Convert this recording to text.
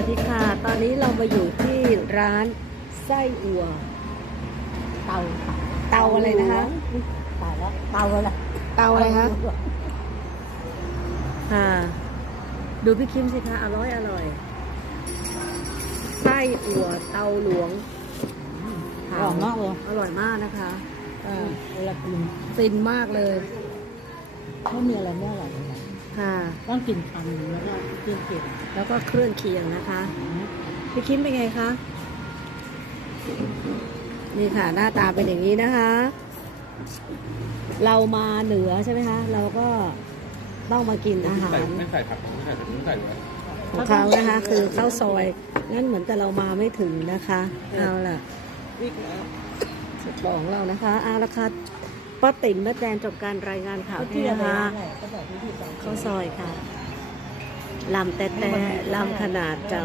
วัสดีค่ะ ตอนนี้เรามาอยู่ที่ร้านไส้อั่วเตาค่ะเตาอะไรนะคะตายแล้วเตาอะไรเตาอะไรคะค่ะดูพี่คิมสิคะอร่อยอร่อยไส้อั่วเตาหลวงหอมมากเลยอร่อยมากนะคะอ่าเวลากินฟินมากเลยไม่มีอะไรไม่อร่อยเลยนะ ค่ะ ต้องกินคำหนึ่งแล้วก็กินเก็บแล้วก็เครื่องเคียงนะคะพี่คิมเป็นไงคะนี่ค่ะหน้าตาเป็นอย่างนี้นะคะ เรามาเหนือใช่ไหมคะเราก็ต้องมากินอาหารไม่ใส่ผักไม่ใส่ไม่ใส่เลยของเขานะคะ คือข้าวซอยงั้นเหมือนแต่เรามาไม่ถึงนะคะเอาล่ะสุดหลของเรานะคะเอาละค่ะ ป้าติ๋มแม่แดนจบการรายงานข่าวที่นะคะก็บอกวิธีการข้าวซอยค่ะลำแต่แต่ลำขนาดเจ้า